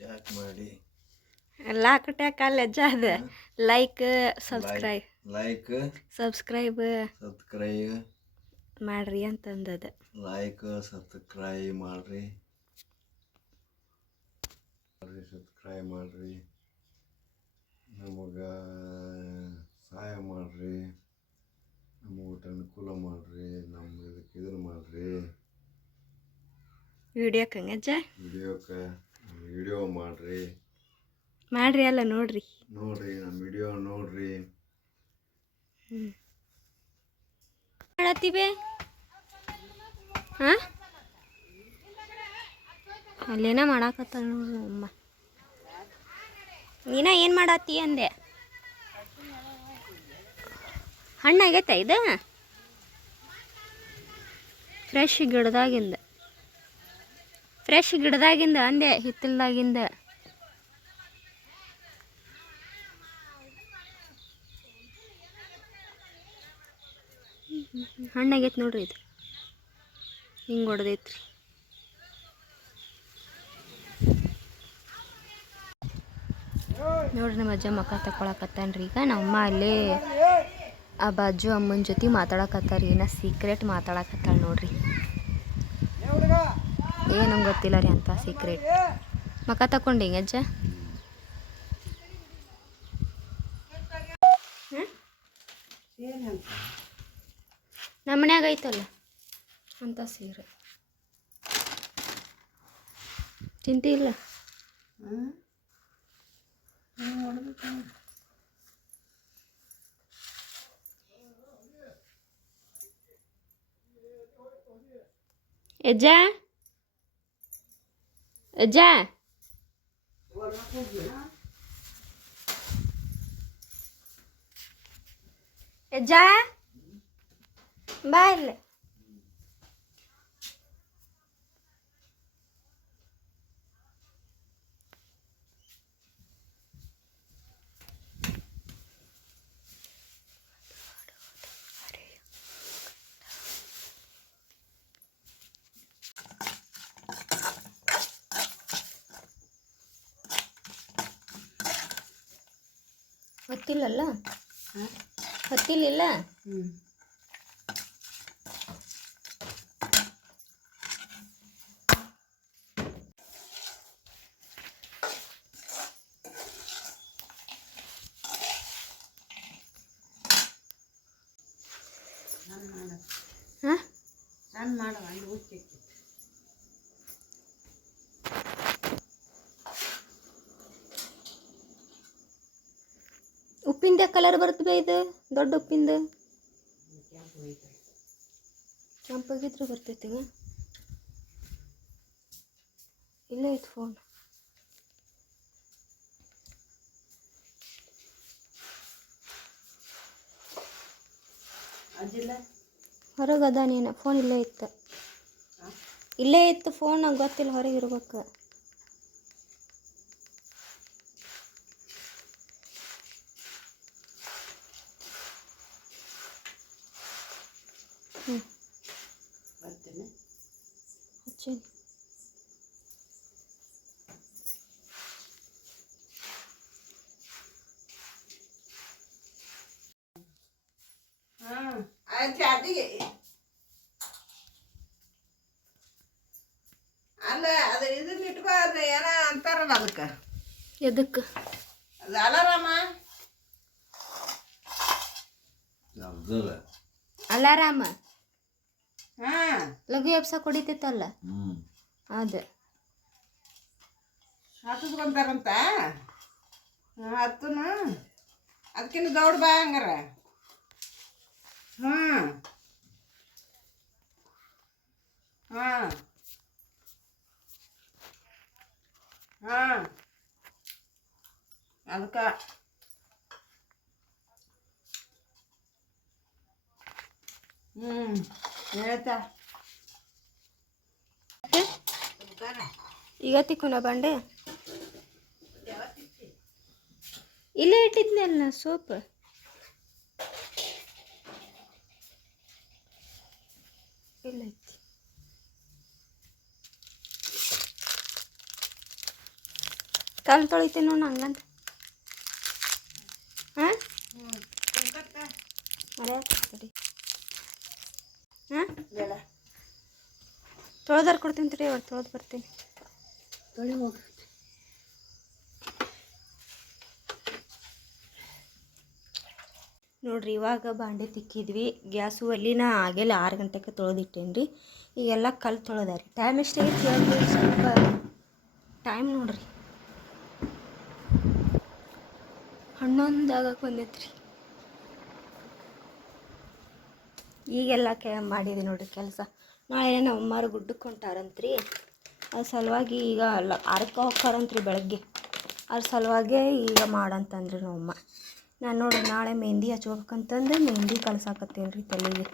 Tack ಮಾಡಿ lock tack ಅಲ್ಲಜ್ಜ ಅದು like subscribe subscribe ಮಾಡ್ರಿ ಅಂತಂದದ. ಲೈಕ್ ಸಬ್ಸ್ಕ್ರೈಬ್ ಮಾಡ್ರಿ ಸಬ್ಸ್ಕ್ರೈಬ್ ಮಾಡ್ರಿ, ನಮಗೆ ಸಹಾಯ ಮಾಡ್ರಿ, ನಮಗೆ ಊಟ ಅನುಕೂಲ ಮಾಡ್ರಿ, ನಮ್ಮ ಇದಕ್ಕೆ ಇದನ್ನು ಮಾಡ್ರಿ. ವಿಡಿಯೋಕ್ಕಂಗಜ್ಜ ವಿಡಿಯೋ ಮಾಡ್ರಿ ಅಲ್ಲ ನೋಡ್ರಿ ನಮ್ಮ ವಿಡಿಯೋ ನೋಡ್ರಿ. ಮಾಡತ್ತೀವಿ ಹಾಂ ಅಲ್ಲೇನ ಮಾಡಾಕತ್ತಾಳ ನೋಡ್ರಿ ಅಮ್ಮ. ನೀನ ಏನು ಮಾಡತ್ತಿ ಅಂದೆ. ಹಣ್ಣಾಗೈತೆ ಇದು ಫ್ರೆಶ್ ಗಿಡದಾಗಿಂದ ಅಂದೆ, ಹಿತ್ತಲ್ದಾಗಿಂದ. ಹಣ್ಣಾಗೈತೆ ನೋಡ್ರಿ, ಇದು ಹಿಂಗೆ ಹೊಡೆದೈತ್ರಿ. ನೋಡ್ರಿ ನಮ್ಮ ಅಜ್ಜ ಮಕ್ಕ ತಕೊಳಕತ್ತಾನ್ರಿ. ಈಗ ನಮ್ಮಮ್ಮ ಅಲ್ಲೇ ಆ ಬಾಜು ಅಮ್ಮನ ಜೊತೆ ಮಾತಾಡಕತ್ತಾರ, ಏನೋ ಸೀಕ್ರೆಟ್ ಮಾತಾಡಕತ್ತಾಳ ನೋಡ್ರಿ. ಏನಂಗೆ ಗೊತ್ತಿಲ್ಲ ರೀ ಅಂತ ಸೀಕ್ರೆಟ್. ಮಕ್ಕ ತಕೊಂಡಿ ಅಜ್ಜ ನಮ್ಮ ಮನ್ಯಾಗ ಐತಲ್ಲ ಅಂತ ಸೀರೆ ಚಿಂತೆ ಇಲ್ಲ. ಅಜ್ಜ ಅಜ್ಜ ಅಜ್ಜ ಬಾ ಇಲ್ಲ. ಹೊತ್ತಿಲ್ಲಲ್ಲ, ಹೊತ್ತಿಲ್ಲ. ಉಪ್ಪಿಂದ ಕಲರ್ ಬರ್ತದೆ, ಇದು ದೊಡ್ಡ ಉಪ್ಪಿಂದ ಕೆಂಪಾಗಿದ್ರು ಬರ್ತೈತಿ. ಇಲ್ಲೇ ಐತೆ ಫೋನ್. ಹೊರಗದ ನೀನು ಫೋನ್ ಇಲ್ಲೇ ಇತ್ತು, ಫೋನ್. ನಂಗೆ ಗೊತ್ತಿಲ್ಲ, ಹೊರಗೆ ಇರ್ಬೇಕು. ಹಚ್ಚಿ ಅಲ್ಲ ಅದು ಇದನ್ನ ಇಟ್ಕೋ, ಅದು ಏನ ಅಂತಾರಲ್ಲ ಅದಕ್ಕೆ. ಎದಕ್ಕೆ? ಅದು ಅಲಾರಾಮ. ಅಲಾರಾಮ ಲಘು ಎಬ್ಸ ಹೊಡಿತೈತಲ್ಲ ಅದು ಹತ್ತದ್ಕೊಂತಾರಂತ. ಹತ್ತನು ಅದಕ್ಕಿಂತ ದೌಡ್ ಬಾ ಹಂಗಾರ. ಅದಕ್ಕೆ ಹೇಳ್ತಾ ಈಗ ತಿಕ್ಕುನ ಬಂಡೆ ಇಲ್ಲೇ ಇಟ್ಟಿದ್ನಲ್ಲ ಸೋಪ್. ಇಲ್ಲ ಐತಿ. ಕಲ್ಲು ತೊಳಿತೀನಿ ನೋಡಿ ಹಂಗಂತ. ಹಾಂ ಅದೇ ಸರಿ. ಹಾಂ ಬೇಡ ತೊಳೆದಾರ ಕೊಡ್ತೀನಿ ರೀ, ಅವ್ರು ತೊಳೆದು ಬರ್ತೀನಿ. ತೊಳಿ ಹೋಗಿ ನೋಡ್ರಿ ಇವಾಗ ಬಾಂಡೆ ತಿಕ್ಕಿದ್ವಿ. ಗ್ಯಾಸು ಅಲ್ಲಿನ ಆಗೆಲ್ಲ 6 ಗಂಟೆಗೆ ತೊಳೆದಿಟ್ಟೇನಿ ರೀ. ಈಗೆಲ್ಲ ಕಲ್ಲು ತೊಳೆದಾರಿ. ಟೈಮ್ ಎಷ್ಟಾಗೈತಿ ಹೇಳ್ರಿ ಸ್ವಲ್ಪ ಟೈಮ್ ನೋಡ್ರಿ. 11 ಆಗಕ್ಕೆ ಬಂದೈತೆ ರೀ. ಈಗೆಲ್ಲ ಮಾಡಿದೆ ನೋಡ್ರಿ ಕೆಲಸ. ನಾಳೆ ನಮ್ಮ ಅಮ್ಮಾರು ಗುಡ್ಡಕ್ಕೆ ಹೊಂಟಾರಂತ್ರಿ. ಅದ್ರ ಸಲುವಾಗಿ ಈಗ ಅಲ್ಲ 6ಕ್ಕೆ ಹೋಗ್ತಾರಂತ್ರಿ ಬೆಳಗ್ಗೆ. ಅದ್ರ ಸಲುವಾಗೇ ಈಗ ಮಾಡಂತಂದ್ರಿ ನಮ್ಮಮ್ಮ. ನಾನು ನೋಡ್ರಿ ನಾಳೆ ಮೆಹಂದಿ ಹಚ್ಬೇಕಂತಂದ್ರೆ ಮೆಹಂದಿ ಕಲ್ಸಾಕತ್ತೇನೆ ರೀ ತಲೆಗೆ.